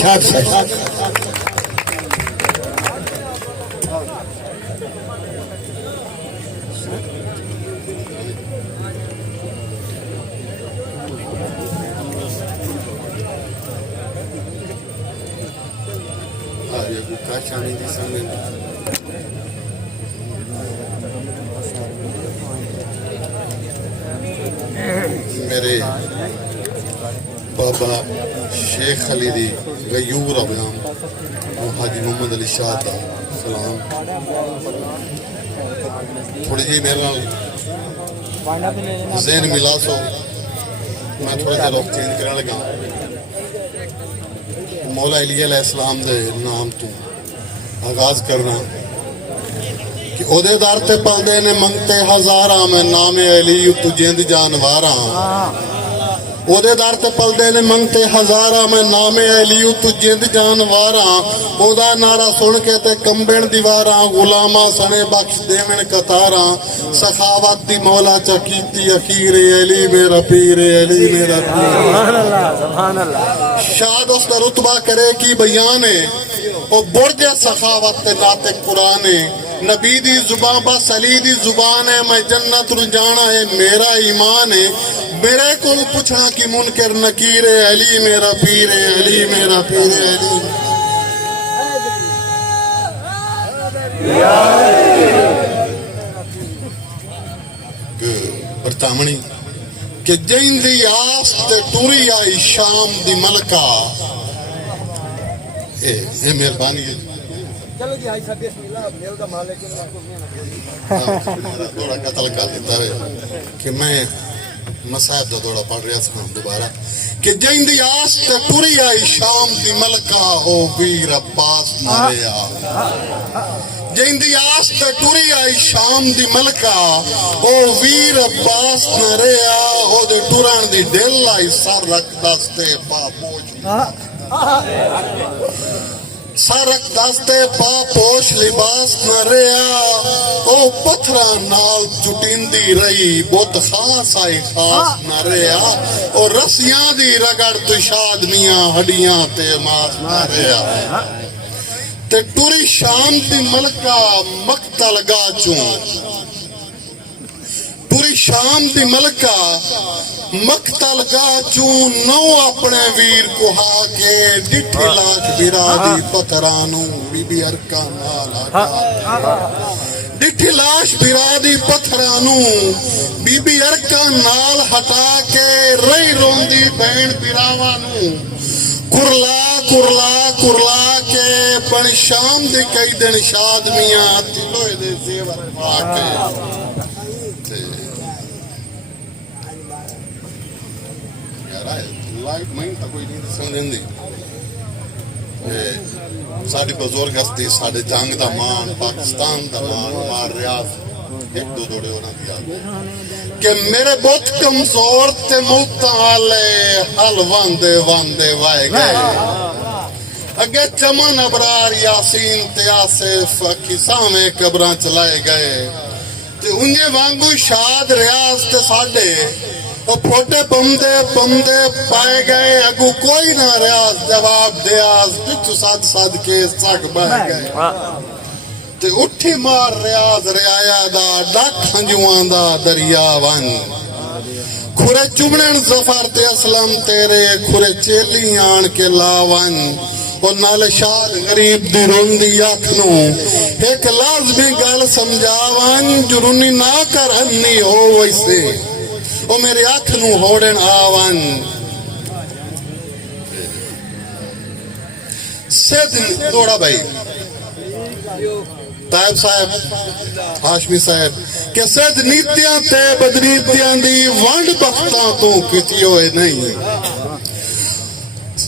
छाट साहब मेरे बाबा शेख अली दी गयूर अबयाम हाजी मोहम्मद अली शाह दा सलाम थोड़ी जी मेरे नाल ज़हन मिला सो मैं थोड़ा सा रुख चेंज करने लगा मौला अली अलैहिस्सलाम दे नाम तो आगाज करना कि ओदे दर ते पलदे ने मंगते हजारा मैं नामे अली तू जिंद जानवारा ओदे दर ते पलदे ने मंगते हजारा मैं नामे अली तू जिंद जानवारा ओदा नारा सुन के ते कंबण दीवारा गुलामा सने बख्श देवन कतारा सखावत दी मौला चा कीती अखीर अली मेरा पीर अली मेरा पीर सुभान अल्लाह शाद उसदा रुतबा करे की बयान है ओ बुर्ज सखावत ते नाते कुरान है नबी दी जुबान बस अली दी जुबान है मैं जन्नत नु जाना है मेरा ईमान है मेरे को पूछना कि मुनकर नकीर है अली मेरा पीर है अली मेरा पीर है अली बरतामणी के जिंदी आस ते टूरी आई शाम दी मलका ए मेहरबानी है चलो जी भाई साहब बिस्मिल्लाह मेल दा मालिक थोड़ा कत्ल कर देता है कि मैं मसाहब दा थोड़ा पढ़ रहा था दोबारा कि जिंदी आस ते टूरी आई शाम दी मलका ओ वीर अब्बास मरिया जिंदी आस ते टूरी आई शाम दी मलका ओ वीर अब्बास मरिया ओ दे टुरन दी दिल आई सर रख दस्ते पा पोछ सरक दस्ते पा पोश लिबास न रहा ओ पत्थरा नाल जुटिंदी रही बुत खास आई खास न रहा ओ रसियां दी रगड़ तुशाद मियां हड्डियां ते मास न रहा ते टुरी शाम दी मलका मकतल गा चूं टुरी शाम दी मलका मकतल गा चू नौ अपने वीर कुहा के डिठी लाख बिरादी पथरानू बीबी अरका नाल डिठी लाश बिरादी पथरानू बीबी अरका नाल हटा के रही रोंदी बहन बिरावानू कुरला कुरला कुरला के बन शाम दे कई दिन शाद मियां तिलोए दे जेवर पा के लाइट माइंड तक कोई नहीं समझेंदी साडी बुजुर्ग हस्ती साडे जंग दा मान पाकिस्तान दा मान मार रियाज एक दो दौड़े होना दिया कि मेरे बहुत कमजोर ते मौतां वाले हल वांदे वांदे वाए गए अगे चमन अबरार यासीन ते आसिफ खिसावे कब्रां चलाए गए ते उन्जे वांगू शाद रियाज ते साडे फोटे पमदे पमदे पाए गए अगू कोई ना रियाज जवाब दियाज पिछू साध साध के सग बह गए ते उठी मार रियाज रियाया दा डक हंजुआं दा दरिया वन खुरे चुमणन जफर ते असलम तेरे खुरे चेली आन के लावन और नाल शाद गरीब दी रोंदी अख नू एक लाजमी गल समझावन जुर्नी ना कर अन्नी हो वैसे ओ मेरे अख नू होड़न आवन सिद्ध दौड़ा भाई तायब साहब हाशमी साहब के सिद्ध नीतियां ते बदनीतियां दी वंड बख्तां तो किती होए नहीं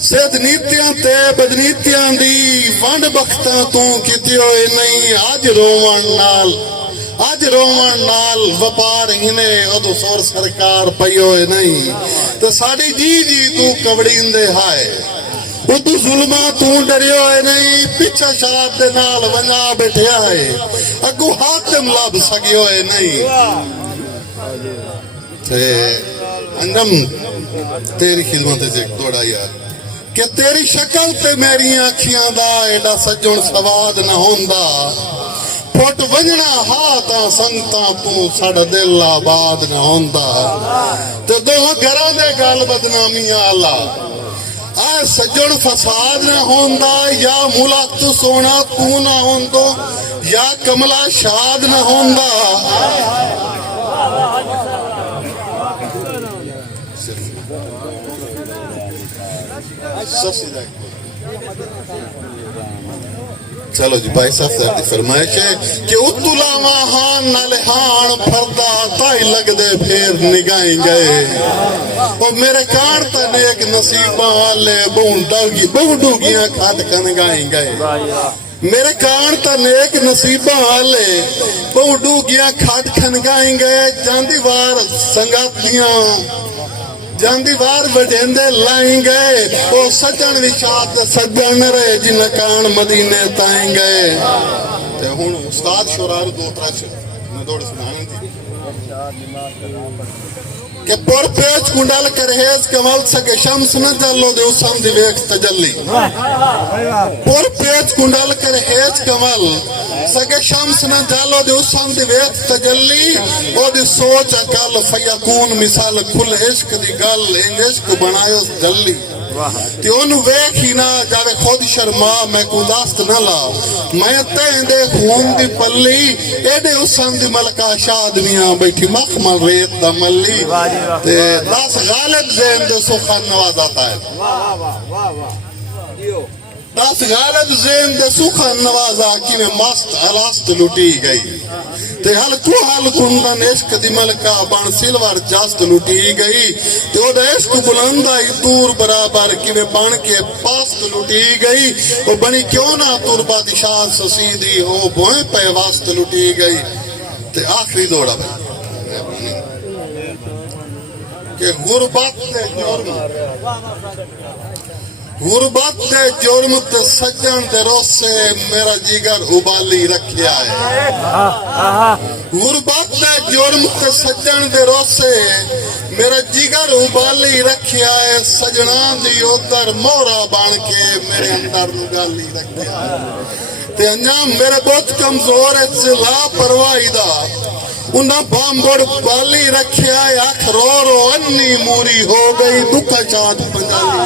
सिद्ध नीतियां ते बदनीतियां दी वंड बख्तां तो किती होए नहीं आज रोवन नाल व्यापार इने उदो सोर सरकार पई होए नहीं तो साडी जी जी तू कवड़ींदे हाय उदू जुल्मा तू डरियो है नहीं पिछा शाद दे नाल वना बैठया है अगू हातिम लब सगियो है नहीं ते अंजम तेरी खिदमत से थोड़ा यार कि तेरी शक्ल ते मेरी अखियां दा एडा सज्जण सवाद न होंदा फुट वंजना हाथ संगता तू साडा दिल आबाद न होंदा ते दोहां घरां दे गल बदनामी आला आ सज्जण फसाद न होंदा या मुला तू सोना तू ना होंदो या कमला शाद न होंदा चलो जी भाई साहब की फरमाइश है कि उतुलावा हान नाले हान फरदा ताई लगदे फिर निगाही गए और मेरे कार तन एक नसीबा वाले बहु डूगियां खाद कन गाई गए मेरे कान तन एक नसीबा वाले बहु डूगियां खाद खन गाई गए जांदी वार संगातियां जांदी बार वडेंदे लाई गए ओ सजन विशाद सजन रहे जिन कान मदीने ताई गए ते हुन उस्ताद शुरार दो त्रच मैं दौड़ सुनाने थी के पर पेच कुंडल करहेज कमल सके शम्स न जल्लो दे उसम दिवेक तजल्ली पर पेच कुंडल करहेज कमल सके शम्स न जल्लो दे उसम दिवेक तजल्ली ओ दी सोच अकल फयकून मिसाल खुल इश्क दी गल इन इश्क बनायो जल्ली ते ओनु वेख ही ना जावे खुद शर्मा मैं कुदास्त न ला मैं तेंदे खून दी पल्ली एडे उसम दी मलका शादमियां बैठी मखमल रेत दा मल्ली ते 10 गालिब ज़ैन दे सुखन नवाजाता है 10 गालिब ज़ैन दे सुखन नवाजा कि में मस्त अलास्त लुटी गई ते हल कुंदन इश्क दी मलका बन सिलवर जस्त लुटी गई ते ओदा इश्क बुलंदा ही दूर बराबर कि में बन के पास्त लुटी गई वो बनी क्यों ना तुर बादशाह ससीदी हो बोए पे वास्त लुटी गई ते आखिरी दौड़ा भाई कि गुरबत दे जुर्म ते सज्जन दे रोसे मेरा जिगर उबाली रखिया है गुरबत दे जुर्म ते सज्जन दे रोसे मेरा जिगर उबाली रखिया है सजना दी उधर मोहरा बन के मेरे अंदर गाली रखिया है ते अंजाम मेरे बहुत कमजोर है लापरवाही दा उन्हें बांबड़ बाली रखिया अख रो अन्नी मूरी हो गई दुख चाट पंजाली